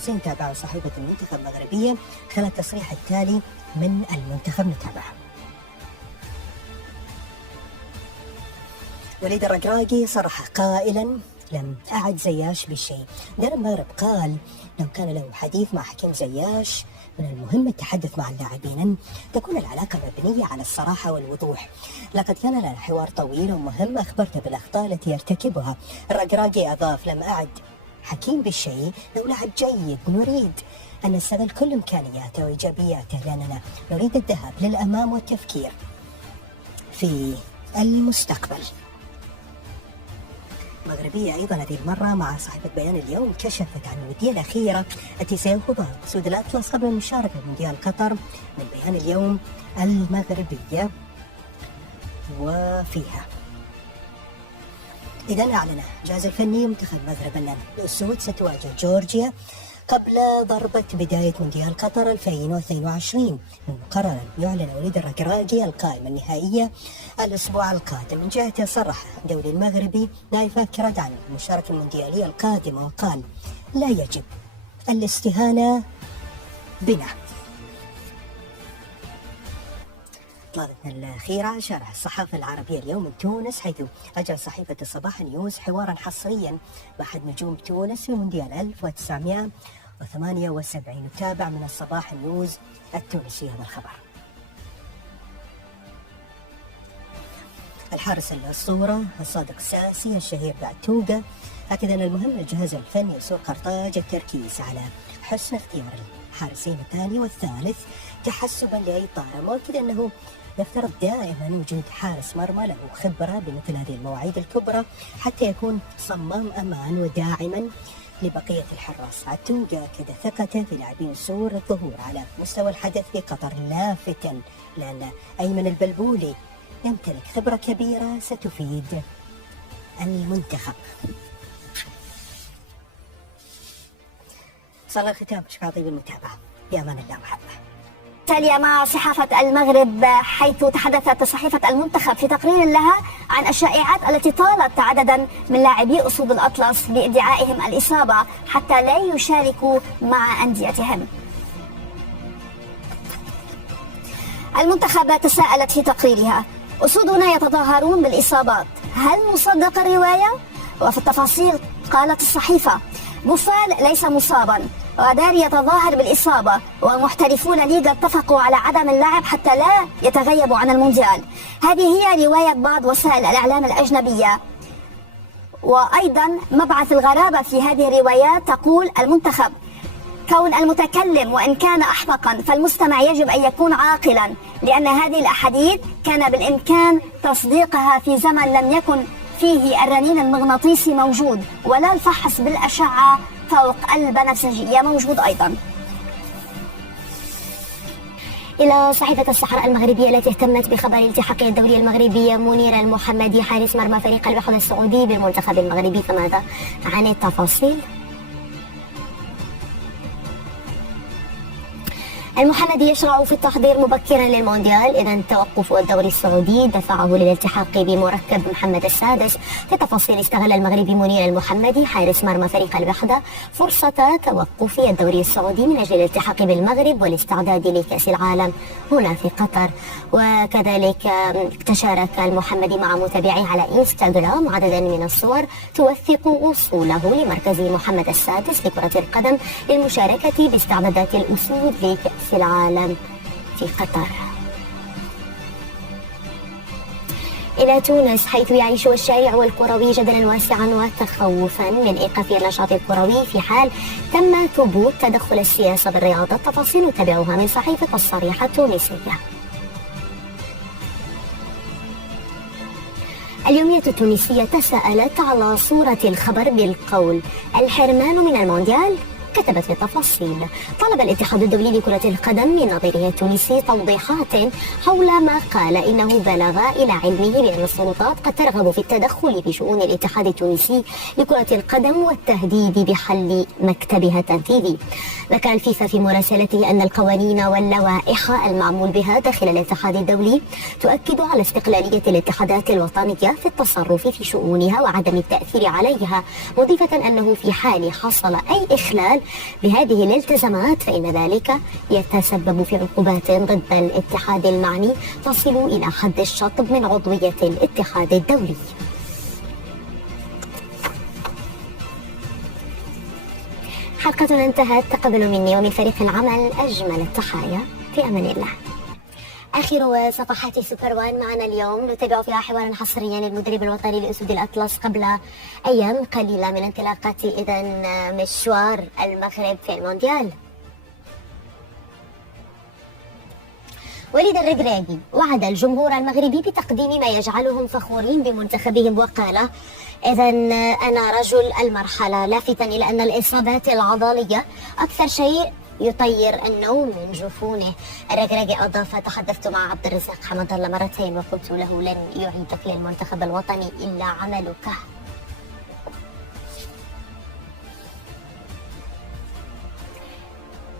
تابعوا صحيفة المنتخب المغربية خلال التصريح التالي من المنتخب نتابعه. وليد الركراكي صرح قائلا: لم أعد زياش بشيء. مدرب المغرب قال لو كان له حديث مع حكيم زياش من المهم التحدث مع اللاعبين أن تكون العلاقة مبنية على الصراحة والوضوح. لقد كان لنا حوار طويل ومهم، أخبرته بالأخطاء التي يرتكبها. الركراكي أضاف: لم أعد حكيم بالشيء، لو لاعب جيد نريد أن نستغل كل إمكانياته وإيجابياته لأننا نريد الذهاب للأمام والتفكير في المستقبل. المغربية أيضا هذه المرة مع صحيفة بيان اليوم كشفت عن الودية الأخيرة التي سيخوضها أسود الأطلس قبل المشاركة في مونديال قطر. من بيان اليوم المغربية وفيها: إذا أعلن الجهاز الفني منتخب المغرب أن الأسود ستواجه جورجيا قبل ضربة بداية مونديال قطر 2022. من المقرر أن يعلن وليد الركراكي القائمة النهائية الأسبوع القادم. من جهته صرح الدولي المغربي لا يفكر عن المشاركة المونديالية القادمة وقال: لا يجب الاستهانة بنا. طلبتنا الأخيرة شرح الصحافة العربية اليوم من تونس، حيث أجرى صحيفة الصباح نيوز حوارا حصريا مع أحد نجوم تونس في مونديال 1978. نتابع من الصباح نيوز التونسي هذا الخبر. الحارس الأسطورة الصادق ساسي الشهير بعتوقة أكد أن المهم للجهاز الفني سوق قرطاج التركيز على حسن اختيار الحارسين الثاني والثالث تحسبا لأي طارئ، مؤكد أنه يفترض دائما وجود حارس مرمى له خبرة بمثل هذه المواعيد الكبرى حتى يكون صمام أمان وداعما لبقية الحراس. عتوقة أكد ثقته في لاعبين السور الظهور على مستوى الحدث في قطر، لافتا لأن أيمن البلبولي يمتلك خبرة كبيرة ستفيد المنتخب. صلى الختام شكرا بالمتابعة، بأمان الله وحفظه. تالية مع صحافة المغرب، حيث تحدثت صحيفة المنتخب في تقرير لها عن الشائعات التي طالت عددا من لاعبي أسود الأطلس بادعائهم الإصابة حتى لا يشاركوا مع أنديتهم. المنتخب تساءلت في تقريرها: أسودنا يتظاهرون بالإصابات، هل نصدق الرواية؟ وفي التفاصيل قالت الصحيفة: بوفال ليس مصابا، غداري يتظاهر بالإصابة، ومحترفون ليغا اتفقوا على عدم اللعب حتى لا يتغيبوا عن المونديال. هذه هي رواية بعض وسائل الإعلام الأجنبية. وأيضا مبعث الغرابة في هذه الروايات تقول: المنتخب كون المتكلم وإن كان أحمقا فالمستمع يجب أن يكون عاقلا، لأن هذه الأحاديث كان بالإمكان تصديقها في زمن لم يكن فيه الرنين المغناطيسي موجود ولا الفحص بالأشعة فوق البنفسجية موجود أيضا. إلى صحيفة الصحراء المغربية التي اهتمت بخبر التحاق الدوري المغربي منير المحمدي حارس مرمى فريق الوحدة السعودي بالمنتخب المغربي. فماذا عن التفاصيل؟ المحمدي يشرع في التحضير مبكرا للمونديال، إذا توقف الدوري السعودي دفعه للالتحاق بمركب محمد السادس. في تفاصيل: استغل المغربي منير المحمدي حارس مرمى فريق الوحدة فرصة توقف الدوري السعودي من أجل الالتحاق بالمغرب والاستعداد لكأس العالم هنا في قطر. وكذلك تشارك المحمدي مع متابعيه على إنستغرام عددا من الصور توثق وصوله لمركز محمد السادس لكرة القدم للمشاركة باستعدادات الأسود لكأس العالم في قطر. إلى تونس، حيث يعيش الشارع والكروي جدلا واسعا وتخوفا من إيقاف النشاط الكروي في حال تم ثبوت تدخل السياسة بالرياضة. التفاصيل نتابعها من صحيفة الصريحة التونسية. اليومية التونسية تساءلت على صورة الخبر بالقول: الحرمان من المونديال. كتبت في التفاصيل: طلب الاتحاد الدولي لكرة القدم من نظيره التونسي توضيحات حول ما قال إنه بلغ إلى علمه بأن السلطات قد ترغب في التدخل في شؤون الاتحاد التونسي لكرة القدم والتهديد بحل مكتبها التنفيذي. ذكر الفيفا في مراسلته أن القوانين واللوائح المعمول بها داخل الاتحاد الدولي تؤكد على استقلالية الاتحادات الوطنية في التصرف في شؤونها وعدم التأثير عليها، مضيفة أنه في حال حصل أي إخلال بهذه الالتزامات فإن ذلك يتسبب في عقوبات ضد الاتحاد المعني تصل إلى حد الشطب من عضوية الاتحاد الدولي. حلقتنا انتهت. تقبلوا مني ومن فريق العمل أجمل التحايا. في أمان الله. آخر صفحات سوبر وان معنا اليوم نتابع فيها حوارا حصريا للمدرب الوطني لأسود الأطلس قبل أيام قليلة من انطلاقة مشوار المغرب في المونديال. وليد الركراكي وعد الجمهور المغربي بتقديم ما يجعلهم فخورين بمنتخبهم وقال: إذا أنا رجل المرحلة، لافتا إلى أن الإصابات العضلية أكثر شيء يطير النوم من جفونه. الركراكي أضاف: تحدثت مع عبد الرزاق حمد الله مرتين وقلت له لن يعيدك للمنتخب الوطني إلا عملك.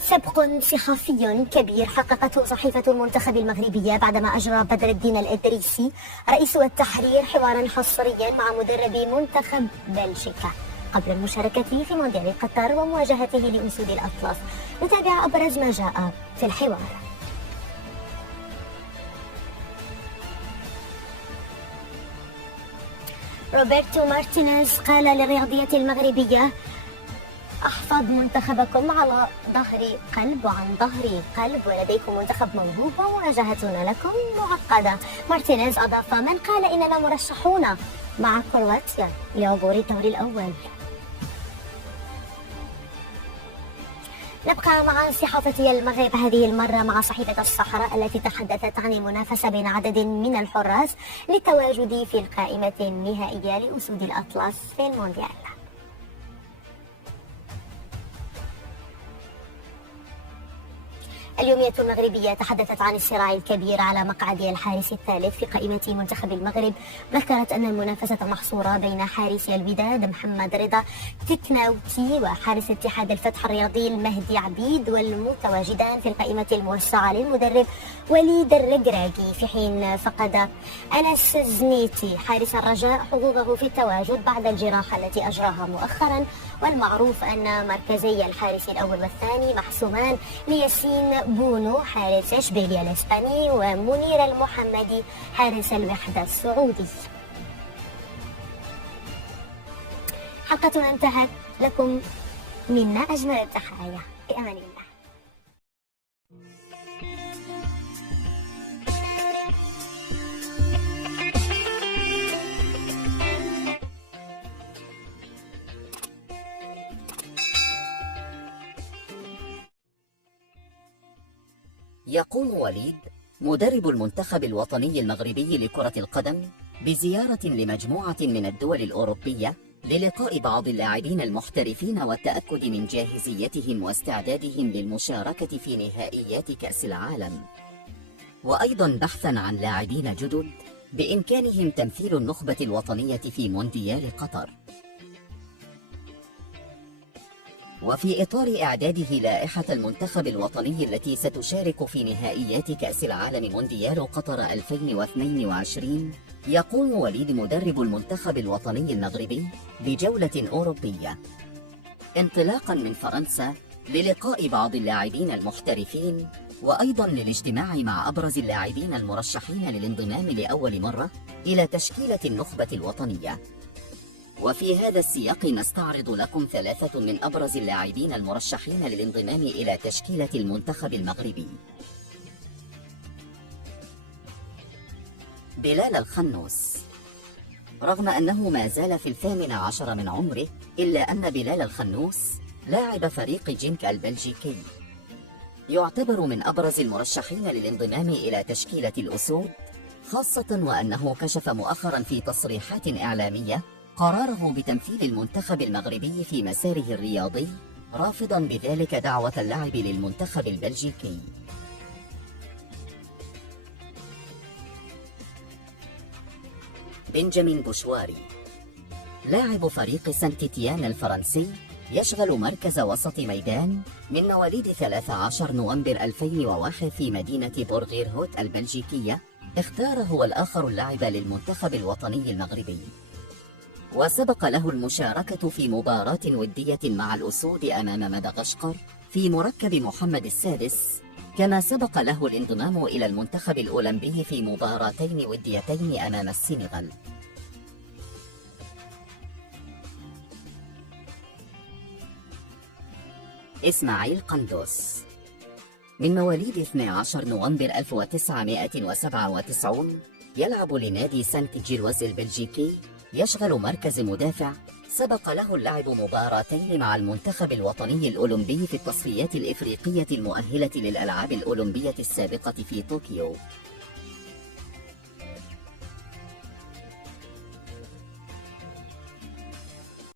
سبق صحفي كبير حققته صحيفة المنتخب المغربية بعدما أجرى بدر الدين الإدريسي رئيس التحرير حوارا حصريا مع مدرب منتخب بلجيكا قبل المشاركة في مونديال قطر ومواجهته لأسود الأطلس. نتابع أبرز ما جاء في الحوار. روبرتو مارتينيز قال للرياضية المغربية: أحفظ منتخبكم على ظهر قلب وعن ظهر قلب، ولديكم منتخب موهوب ومواجهتنا لكم معقدة. مارتينيز أضاف: من قال إننا مرشحون مع كرواتيا لعبور الدور الأول. نبقى مع صحافة المغرب هذه المرة مع صحيفة الصحراء التي تحدثت عن المنافسة بين عدد من الحراس للتواجد في القائمة النهائية لأسود الأطلس في المونديال. اليومية المغربية تحدثت عن الصراع الكبير على مقعد الحارس الثالث في قائمة منتخب المغرب. ذكرت أن المنافسة محصورة بين حارس الوداد محمد رضا تكناوتي وحارس اتحاد الفتح الرياضي المهدي عبيد، والمتواجدان في القائمة الموسعة للمدرب وليد الركراكي، في حين فقد أنس زنيتي حارس الرجاء حظوظه في التواجد بعد الجراحة التي أجراها مؤخرا. والمعروف أن مركزي الحارس الأول والثاني محسومان لياسين بونو حارس اشبيليا الاسباني ومنير المحمدي حارس الوحدة السعودي. حلقتنا انتهت. لكم منا أجمل التحايا. بأمان الله. يقوم وليد مدرب المنتخب الوطني المغربي لكرة القدم بزيارة لمجموعة من الدول الأوروبية للقاء بعض اللاعبين المحترفين والتأكد من جاهزيتهم واستعدادهم للمشاركة في نهائيات كأس العالم، وأيضا بحثا عن لاعبين جدد بإمكانهم تمثيل النخبة الوطنية في مونديال قطر. وفي إطار إعداده لائحة المنتخب الوطني التي ستشارك في نهائيات كأس العالم مونديال قطر 2022، يقوم وليد مدرب المنتخب الوطني المغربي بجولة أوروبية انطلاقا من فرنسا للقاء بعض اللاعبين المحترفين، وأيضا للاجتماع مع أبرز اللاعبين المرشحين للانضمام لأول مرة إلى تشكيلة النخبة الوطنية. وفي هذا السياق نستعرض لكم 3 من أبرز اللاعبين المرشحين للانضمام إلى تشكيلة المنتخب المغربي. بلال الخنوس. رغم أنه ما زال في 18 من عمره، إلا أن بلال الخنوس لاعب فريق جينك البلجيكي يعتبر من أبرز المرشحين للانضمام إلى تشكيلة الأسود، خاصة وأنه كشف مؤخرا في تصريحات إعلامية قراره بتنفيذ المنتخب المغربي في مساره الرياضي، رافضا بذلك دعوة اللعب للمنتخب البلجيكي. بنجامين بوشواري. لاعب فريق سانت تيان الفرنسي، يشغل مركز وسط ميدان، من مواليد 13 نوفمبر 2001 في مدينة بورغيرهوت البلجيكية. اختار هو الآخر اللعب للمنتخب الوطني المغربي. وسبق له المشاركة في مباراة ودية مع الأسود أمام مدغشقر في مركب محمد السادس، كما سبق له الانضمام إلى المنتخب الأولمبي في مباراتين وديتين أمام السنغال. إسماعيل قندوس من مواليد 12 نوفمبر 1997، يلعب لنادي سانت جيلواز البلجيكي، يشغل مركز مدافع. سبق له اللعب مباراتين مع المنتخب الوطني الأولمبي في التصفيات الإفريقية المؤهلة للألعاب الأولمبية السابقة في طوكيو.